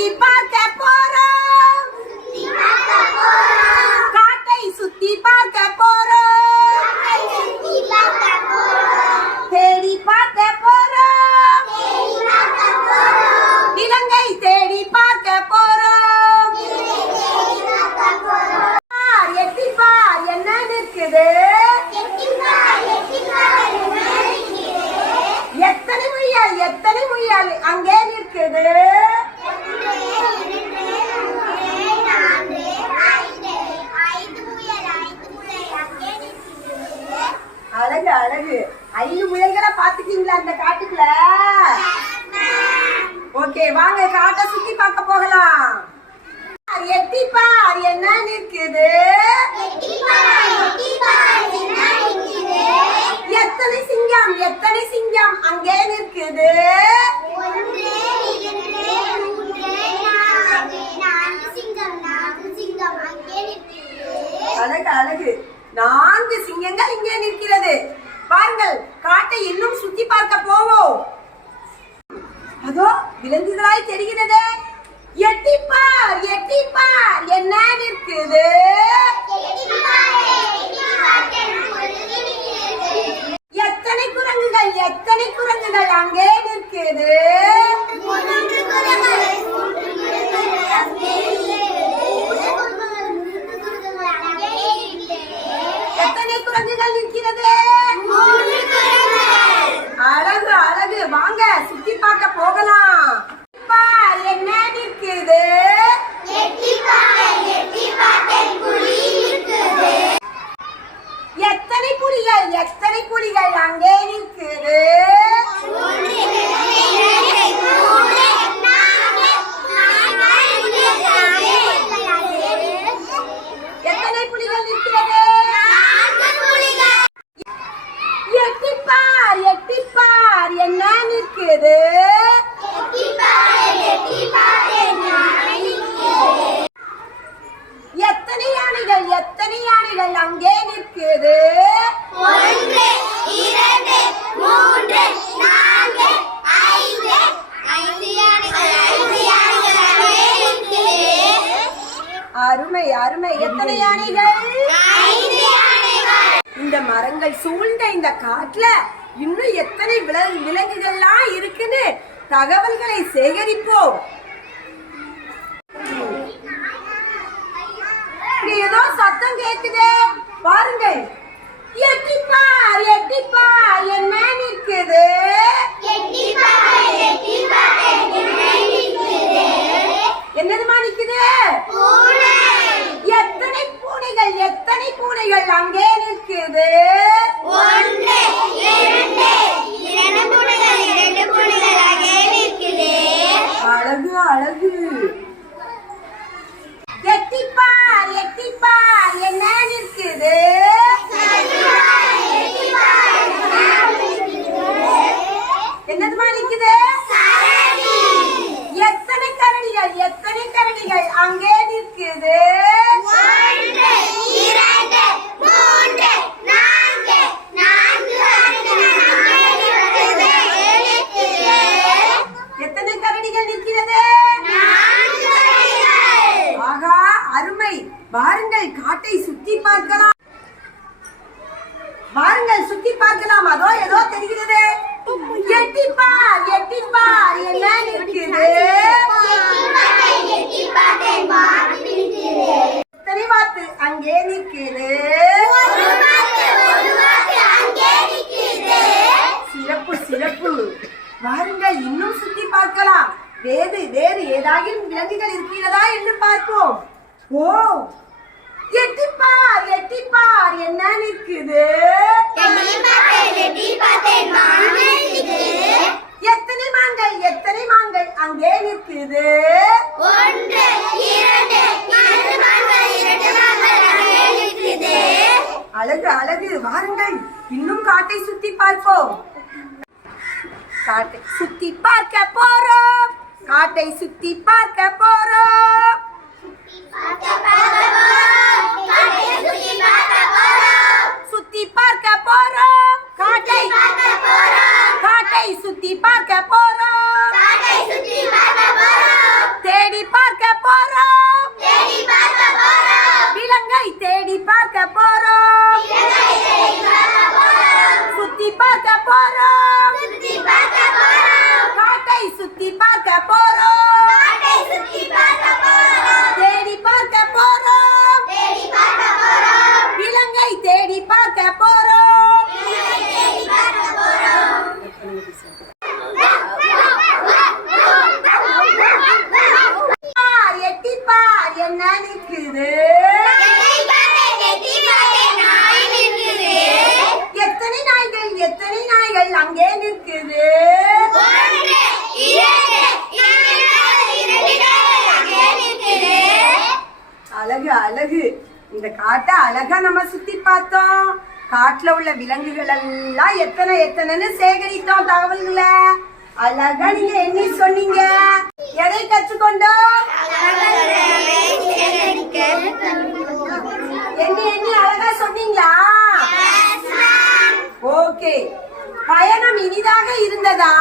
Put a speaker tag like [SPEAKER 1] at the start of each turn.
[SPEAKER 1] சுத்தி பார்க்க போறோம் காட்டை சுத்தி பார்க்க போறோம் தேடி பார்க்க போறோம் இலங்கை தேடி பார்க்க போறோம் பார், எட்டி பார் என்ன இருக்குது எத்தனை முயல் எத்தனை முயல் அங்கே நிற்குது அழகு அழகு. ஐந்து முயல்களை பாத்துக்கீங்களா அந்த காட்டுக்குள்ள? ஓகே வாங்க காட்டை சுத்தி பார்க்க போகலாம். பார், எட்டி பார் என்ன நிற்குது? எத்தனை சிங்கம் எத்தனை சிங்கம் அங்கே நிற்குது. அழகு அழகு. நான்கு சிங்கங்கள் இங்கே நிற்கிறது. பாருங்கள் காட்டை இன்னும் சுத்தி பார்க்க போவோம். அதோ விலங்குகளாய் தெரிகிறதே எட்டி பார் எட்டி பார் என்ன நிற்குது எத்தனை குரங்குகள் எத்தனை குரங்குகள் அங்கே நிற்குது எத்தனை குரங்குகள் நிற்கிறது அழகு அழகு வாங்க சுத்தி பார்க்க போகலாம். என்ன நிற்குது? எத்தனை புலிகள் எத்தனை புலிகள் அங்கே நிற்குது? நிற்குது எத்தனை யானைகள் எத்தனை யானைகள் அங்கே நிற்குது
[SPEAKER 2] ஒன்று இரண்டு மூன்று நான்கு ஐந்து. ஐந்து யானைகள் ஐந்து யானைகள் அங்கே இருக்கிறது
[SPEAKER 1] அருமை அருமை. எத்தனை யானைகள்
[SPEAKER 2] ஐந்து யானைகள்
[SPEAKER 1] இந்த மரங்கள் சூழ்ந்த இந்த காட்டுல இன்னும் எத்தனை விலங்கு விலங்குகள்லாம் இருக்குன்னு தகவல்களை சேகரிப்போம். இங்க ஏதோ சத்தம் கேக்குதே. பாருங்கள். எட்டிப்பார் எட்டிப்பார் என்ன நிற்குது.
[SPEAKER 2] எட்டி பாரு
[SPEAKER 1] என்னதுமா நிக்குது எத்தனை பூனைகள் எத்தனை பூனைகள் அங்கே நிற்குது
[SPEAKER 2] ஒன்று இரண்டு இரண்டு பூனைகள் இரண்டு பூனைகள் அங்கே நிற்குது
[SPEAKER 1] அழகு அழகு. எட்டிப்பார் எட்டிப்பார் என்ன நிற்குது? என்னதுமா நிக்குது எத்தனை கரடிகள் எத்தனை கரடிகள் அங்கே நிற்குது
[SPEAKER 2] ஒன்று இரண்டு மூன்று நான்கு நான்கு
[SPEAKER 1] எத்தனை கரடிகள் நிற்கிறது ஆகா அருமை வாருங்கள் காட்டை சுத்தி பார்க்கலாம். வாருங்கள் சுத்தி பார்க்கலாம். அதோ ஏதோ தெரிகிறது. எட்டிப்பார் எட்டிப்பார். என்ன நிற்குது எத்தனை வாத்து அங்கே நிற்கிறது. சிறப்பு சிறப்பு. வாருங்கள் இன்னும் சுத்தி பார்க்கலாம். வேறு வேறு ஏதாகிலும் விலங்குகள் இருக்கிறதா என்று பார்ப்போம். ஓ எட்டிப்பார் எட்டிப்பார் நிற்குது. எத்தனை மான்கள் எத்தனை மான்கள் அங்கே நிற்குது.
[SPEAKER 2] ஒன்று இரண்டு இரண்டு மான்கள் இரண்டு மான்கள் அங்கே நிற்குது.
[SPEAKER 1] அழகு அழகு. வாருங்கள். இன்னும் காட்டை சுத்தி பார்ப்போம். காட்டை சுத்தி பார்க்க போறோம். காட்டை சுத்தி பார்க்க போறோம். பார்க்க போறோம்
[SPEAKER 2] காட்டை சுத்தி பார்க்க போறோம்
[SPEAKER 1] தேடி பார்க்க போறோம்
[SPEAKER 2] தேடி பார்க்க போறோம்
[SPEAKER 1] விலங்கை தேடி பார்க்க போறோம்
[SPEAKER 2] விலங்கை தேடி பார்க்க போறோம்
[SPEAKER 1] சுத்தி பார்க்க போறோம்
[SPEAKER 2] சுத்தி பார்க்க போறோம்
[SPEAKER 1] காட்டை சுத்தி பார்க்க போறோம்
[SPEAKER 2] காட்டை சுத்தி பார்க்க போறோம்
[SPEAKER 1] தேடி பார்க்க போறோம்
[SPEAKER 2] தேடி பார்க்க போறோம்
[SPEAKER 1] விலங்கை தேடி பார்க்க போறோம் இந்த காட்டை அழகா நம்ம சுத்தி பார்த்தோம். காட்டுல உள்ள விலங்குகள் எல்லாம் எத்தனை எத்தனைன்னு சேகரித்தோம் தகவல்களை. அழகா நீங்க எண்ணி சொன்னீங்க? எதை கற்றுக்கொண்டோம்? எண்ணி எண்ணி அழகா சொன்னீங்களா? ஓகே பயணம் இனிதாக இருந்ததா?